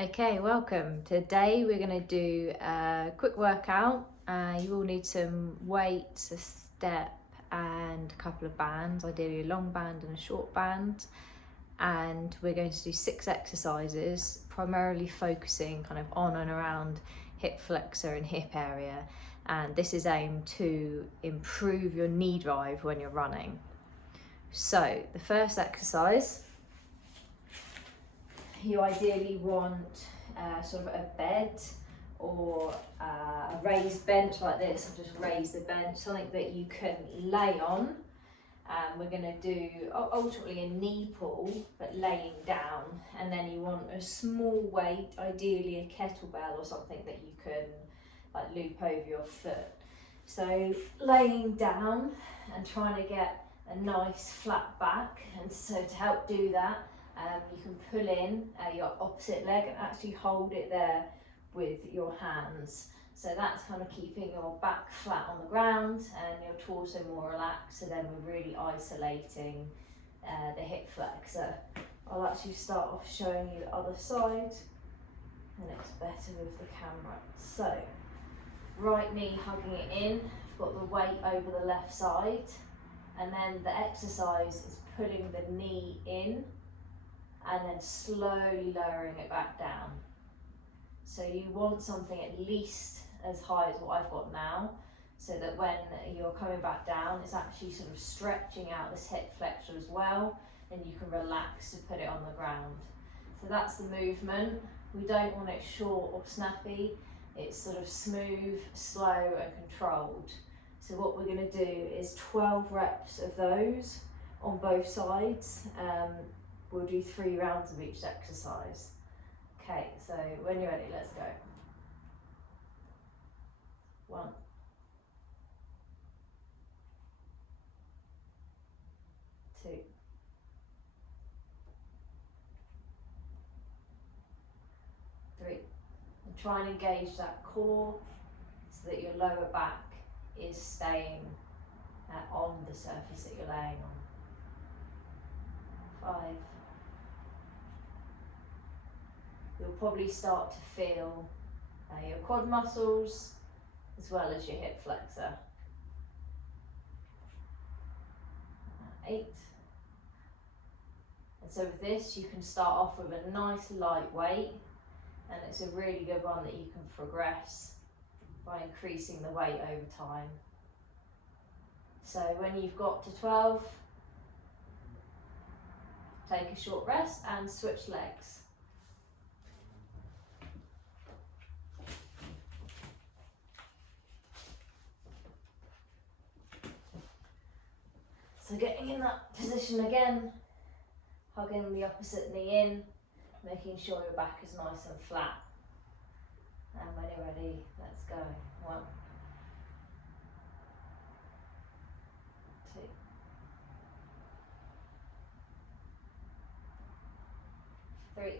Okay, welcome. Today we're going to do a quick workout. You will need some weights, a step and a couple of bands, ideally a long band and a short band. And we're going to do 6 exercises, primarily focusing kind of on and around hip flexor and hip area. And this is aimed to improve your knee drive when you're running. So the first exercise, you ideally want sort of a bed or a raised bench like this. I'll just raise the bench, something that you can lay on. We're going to do ultimately a knee pull, but laying down, and then you want a small weight, ideally a kettlebell or something that you can like loop over your foot. So laying down and trying to get a nice flat back, and so to help do that, you can pull in your opposite leg and actually hold it there with your hands. So that's kind of keeping your back flat on the ground and your torso more relaxed. So then we're really isolating the hip flexor. I'll actually start off showing you the other side, and it's better with the camera. So right knee hugging it in, got the weight over the left side, and then the exercise is pulling the knee in and then slowly lowering it back down. So you want something at least as high as what I've got now, so that when you're coming back down, it's actually sort of stretching out this hip flexor as well, and you can relax to put it on the ground. So that's the movement. We don't want it short or snappy. It's sort of smooth, slow and controlled. So what we're going to do is 12 reps of those on both sides. We'll do 3 rounds of each exercise. Okay, so when you're ready, let's go. 1, 2, 3. And try and engage that core so that your lower back is staying on the surface that you're laying on. 5. You'll probably start to feel your quad muscles as well as your hip flexor. 8. And so with this, you can start off with a nice light weight, and it's a really good one that you can progress by increasing the weight over time. So when you've got to 12, take a short rest and switch legs. So getting in that position again, hugging the opposite knee in, making sure your back is nice and flat. And when you're ready, let's go. 1, 2, 3,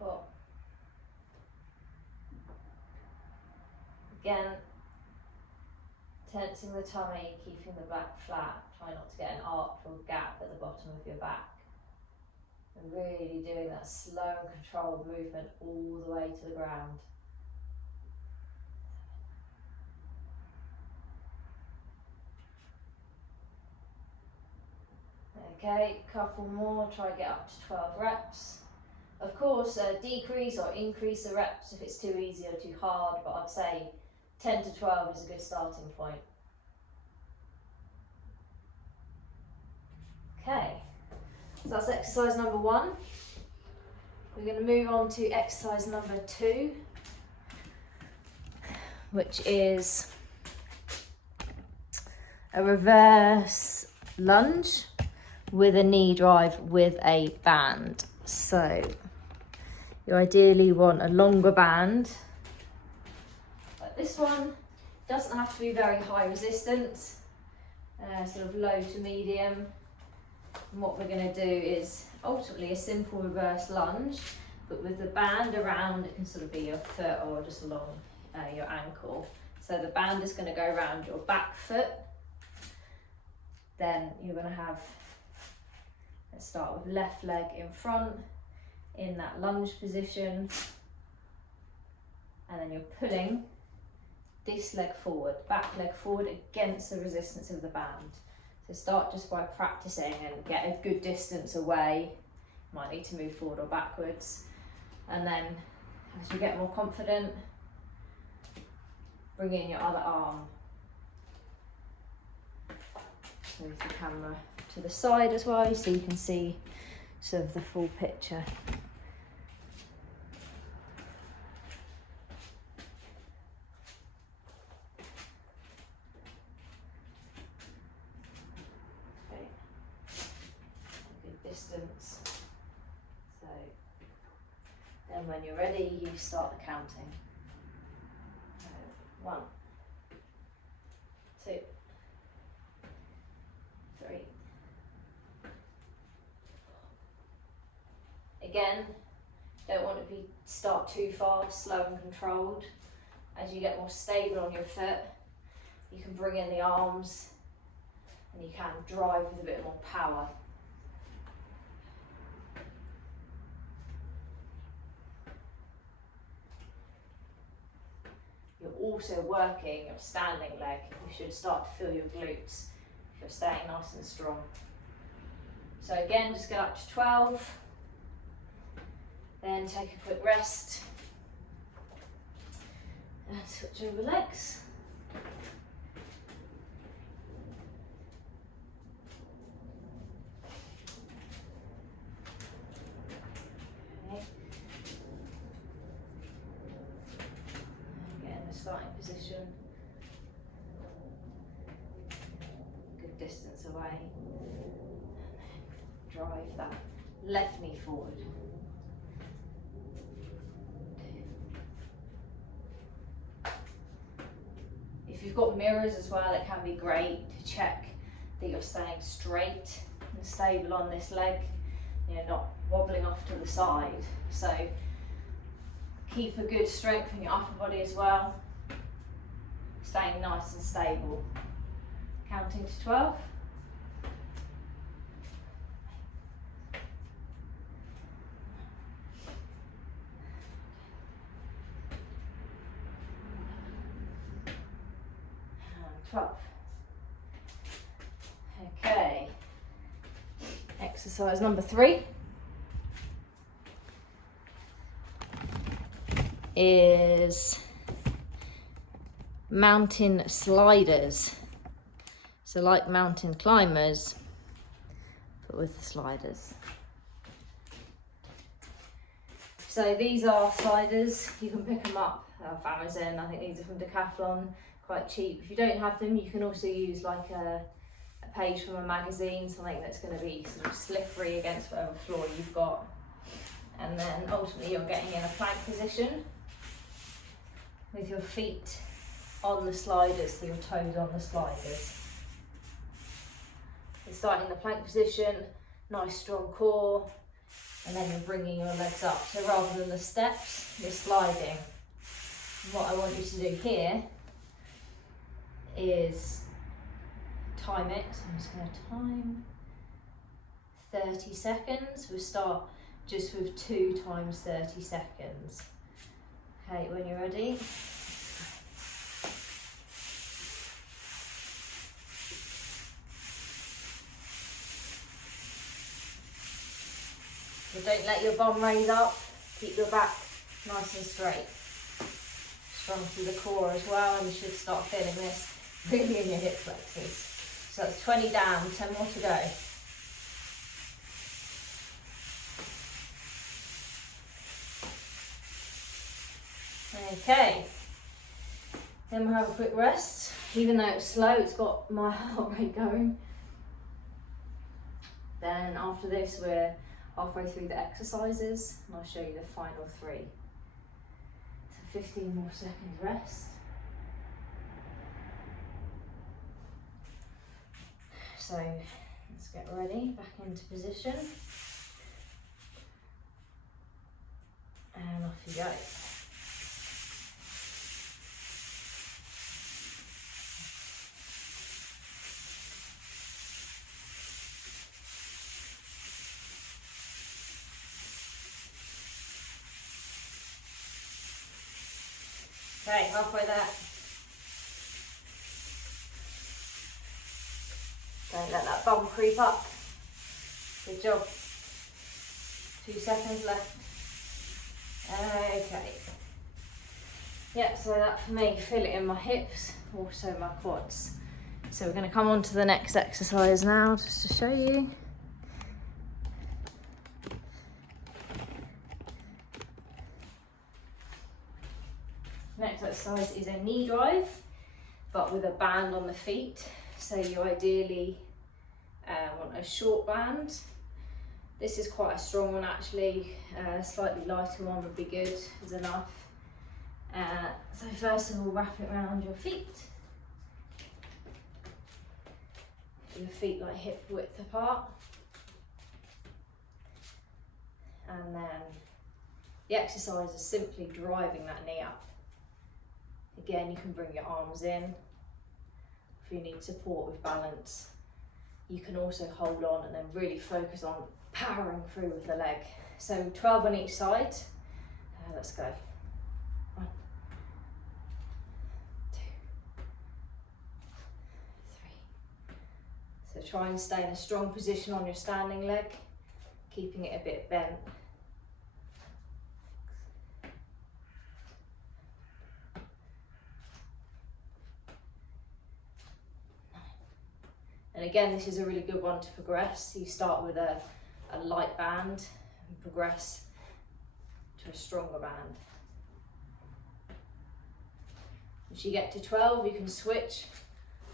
4. Again, tensing the tummy, keeping the back flat. Try not to get an arc or gap at the bottom of your back. And really doing that slow and controlled movement all the way to the ground. Okay, couple more, try to get up to 12 reps. Of course, decrease or increase the reps if it's too easy or too hard, but I'd say 10 to 12 is a good starting point. Okay, so that's exercise number 1. We're going to move on to exercise number 2, which is a reverse lunge with a knee drive with a band. So you ideally want a longer band. But this one doesn't have to be very high resistance, sort of low to medium. And what we're going to do is ultimately a simple reverse lunge, but with the band around, it can sort of be your foot or just along your ankle. So the band is going to go around your back foot. Then you're going to have Let's start with left leg in front, in that lunge position. And then you're pulling this leg forward, back leg forward against the resistance of the band. So start just by practicing and get a good distance away. You might need to move forward or backwards. And then as you get more confident, bring in your other arm. Move the camera to the side as well so you can see sort of the full picture. Okay. Good distance. So then when you're ready, you start the counting. 1, 2, 3. Again, don't want to start too fast, slow and controlled. As you get more stable on your foot, you can bring in the arms and you can drive with a bit more power. You're also working your standing leg. You should start to feel your glutes if you're staying nice and strong. So again, just get up to 12. Then take a quick rest. And switch over legs. Starting position, good distance away, and then drive that left knee forward. If you've got mirrors as well, it can be great to check that you're staying straight and stable on this leg, not wobbling off to the side. So keep a good strength in your upper body as well. Staying nice and stable. Counting to 12. And 12. Okay. Exercise number 3 is mountain sliders. So like mountain climbers, but with the sliders. So these are sliders. You can pick them up off Amazon. I think these are from Decathlon, quite cheap. If you don't have them, you can also use like a page from a magazine, something that's going to be sort of slippery against whatever floor you've got. And then ultimately you're getting in a plank position with your feet on the sliders, so your toes on the sliders. You're starting in the plank position, nice strong core, and then you're bringing your legs up. So rather than the steps, you're sliding. And what I want you to do here is time it. So I'm just going to time 30 seconds. We'll start just with 2 times 30 seconds. Okay, when you're ready. So don't let your bum raise up, keep your back nice and straight. Strong through the core as well, and you should start feeling this really in your hip flexors. So that's 20 down, 10 more to go. Okay, then we'll have a quick rest. Even though it's slow, it's got my heart rate going. Then after this, we're halfway through the exercises, and I'll show you the final 3. So 15 more seconds rest. So let's get ready, back into position. And off you go. Okay, halfway there. Don't let that bum creep up. Good job. 2 seconds left. Okay. Yeah, so that for me, feel it in my hips, also my quads. So we're going to come on to the next exercise now, just to show you. Next exercise is a knee drive, but with a band on the feet. So you ideally want a short band. This is quite a strong one actually, slightly lighter one would be good, is enough. So first of all, wrap it around your feet. Your feet like hip width apart. And then the exercise is simply driving that knee up. Again, you can bring your arms in if you need support with balance. You can also hold on and then really focus on powering through with the leg. So 12 on each side. Let's go. 1, 2, 3. So try and stay in a strong position on your standing leg, keeping it a bit bent. And again, this is a really good one to progress. You start with a light band and progress to a stronger band. As you get to 12, you can switch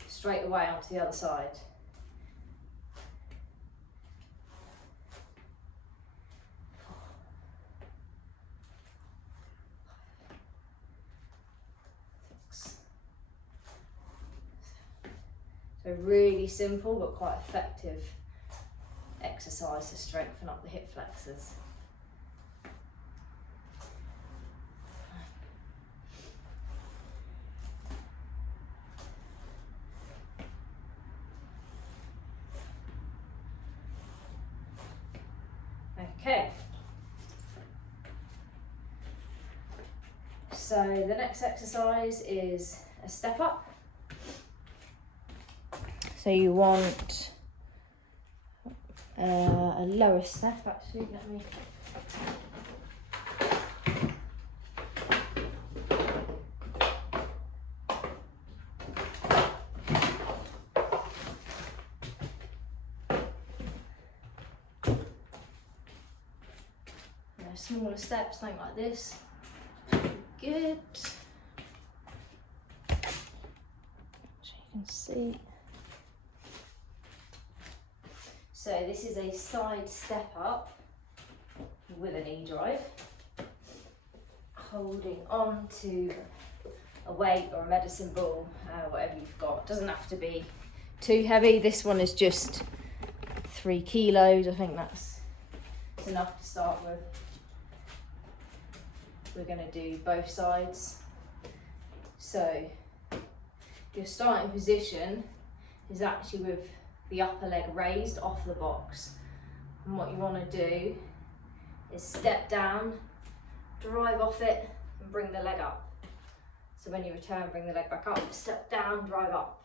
straight away onto the other side. So really simple but quite effective exercise to strengthen up the hip flexors. Okay. So the next exercise is a step up. So you want a lower step actually, let me. Smaller steps, something like this. Good. So you can see. So this is a side step up with a knee drive, holding on to a weight or a medicine ball, whatever you've got. Doesn't have to be too heavy. This one is just 3 kilos. I think that's enough to start with. We're going to do both sides. So your starting position is actually with the upper leg raised off the box. And what you want to do is step down, drive off it and bring the leg up. So when you return, bring the leg back up, step down, drive up.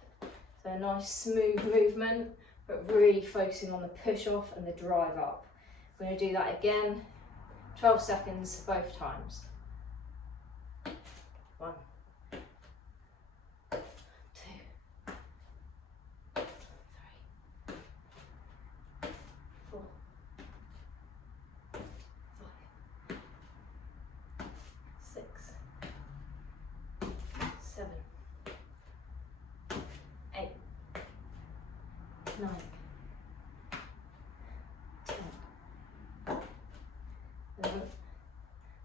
So a nice smooth movement, but really focusing on the push off and the drive up. We're going to do that again, 12 seconds both times. 1, 2, 3, 4, 5, 6, 7, 8, 9, 10, 11,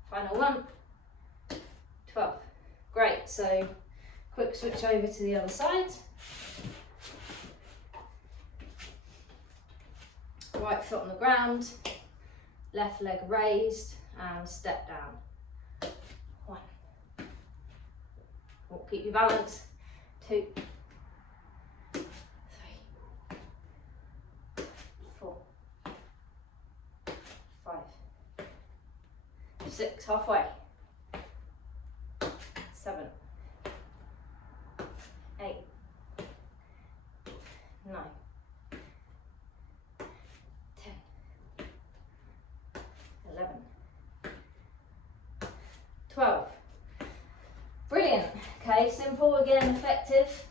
final one, 12. Great, so quick switch over to the other side. Right foot on the ground, left leg raised and step down. 1. We'll keep your balance. 2, 3, 4, 5, 6, halfway. 7, Okay, simple again, effective.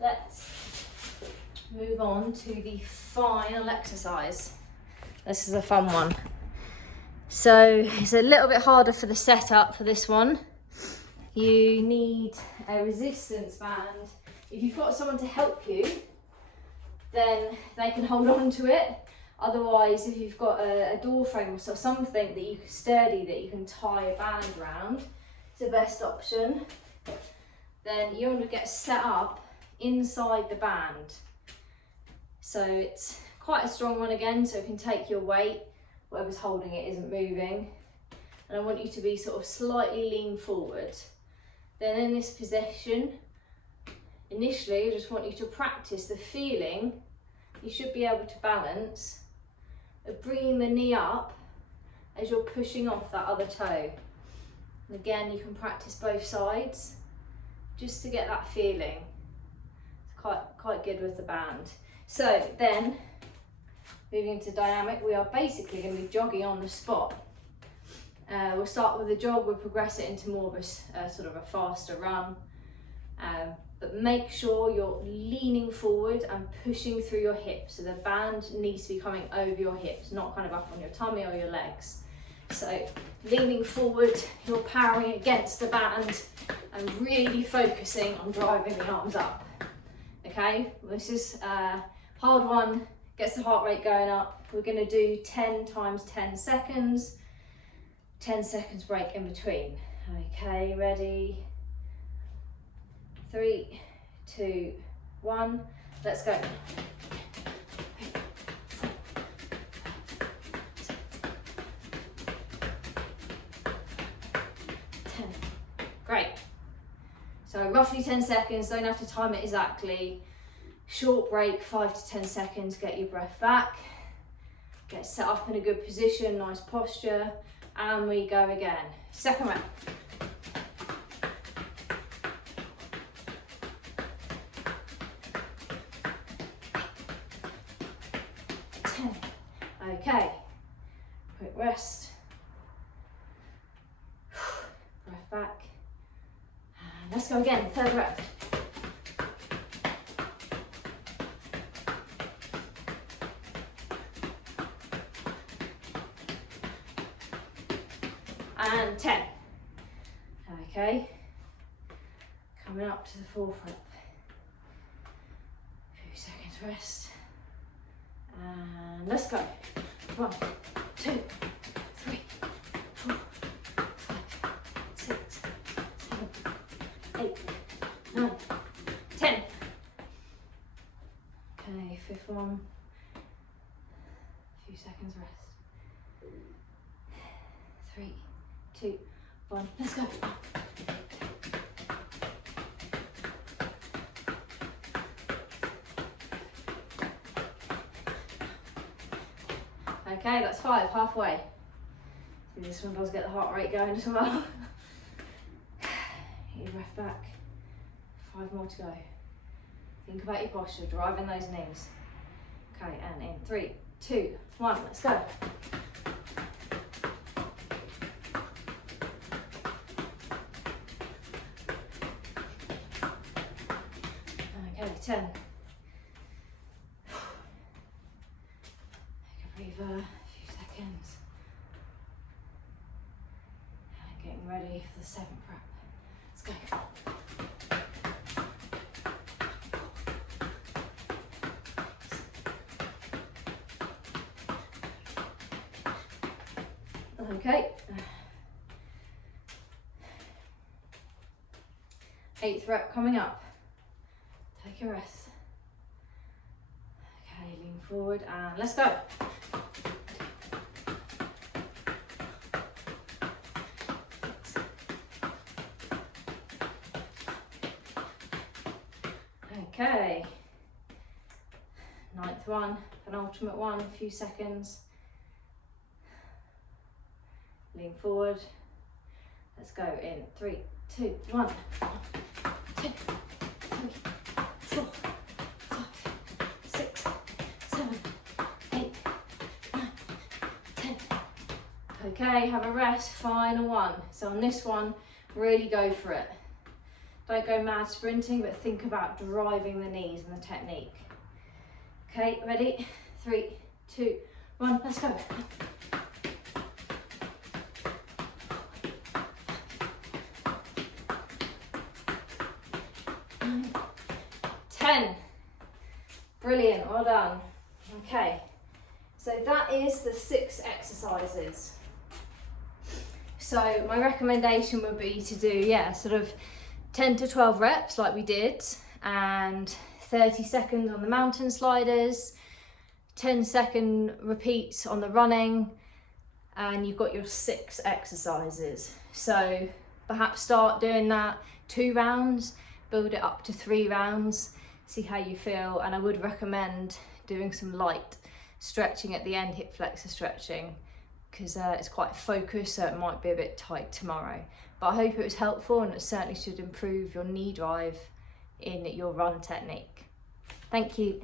Let's move on to the final exercise. This is a fun one. So it's a little bit harder for the setup for this one. You need a resistance band. If you've got someone to help you, then they can hold on to it. Otherwise, if you've got a door frame or something that you can sturdy that you can tie a band around, it's the best option. Then you want to get set up inside the band. So it's quite a strong one again, so it can take your weight, whatever's holding it isn't moving. And I want you to be sort of slightly lean forward. Then in this position, initially I just want you to practice the feeling, you should be able to balance, of bringing the knee up as you're pushing off that other toe. And again, you can practice both sides, just to get that feeling. It's quite good with the band. So then, moving into dynamic, we are basically going to be jogging on the spot. We'll start with a jog, we'll progress it into more of a sort of a faster run. But make sure you're leaning forward and pushing through your hips. So the band needs to be coming over your hips, not kind of up on your tummy or your legs. So leaning forward, you're powering against the band and really focusing on driving the arms up. Okay, this is a hard one, gets the heart rate going up. We're going to do 10 times 10 seconds, 10 seconds break in between. Okay, ready? 3, 2, 1, let's go. 10, great. So roughly 10 seconds, don't have to time it exactly. Short break, 5 to 10 seconds, get your breath back. Get set up in a good position, nice posture, and we go again. Second round. 10. Okay, quick rest. Breath back. And let's go again, third rep. And 10. Okay, coming up to the fourth rep. A few seconds rest. And let's go. 1, 2, 3, 4, 5, 6, 7, 8, 9, 10. Okay, fifth one. A few seconds rest. 3, 2, 1, let's go. Okay, that's 5, halfway. See, this one does get the heart rate going as well. Get your breath back. 5 more to go. Think about your posture, driving those knees. Okay, and in 3, 2, 1, let's go. Okay, 10. A few seconds. And getting ready for the 7th rep. Let's go. Okay. 8th rep coming up. Take a rest. Okay, lean forward and let's go. Okay, 9th one, penultimate one, a few seconds. Lean forward. Let's go in 3, 2, 1. 1, 2, 3, 4, 5, 6, 7, 8, 9, 10. Okay, have a rest, final one. So on this one, really go for it. Don't go mad sprinting, but think about driving the knees and the technique. Okay, ready? 3, 2, 1, let's go. 10. Brilliant, well done. Okay, so that is the 6 exercises. So my recommendation would be to do, yeah, sort of 10 to 12 reps like we did, and 30 seconds on the mountain sliders, 10-second repeats on the running, and you've got your 6 exercises. So perhaps start doing that 2 rounds, build it up to 3 rounds, see how you feel. And I would recommend doing some light stretching at the end, hip flexor stretching, because it's quite focused, so it might be a bit tight tomorrow. But I hope it was helpful, and it certainly should improve your knee drive in your run technique. Thank you.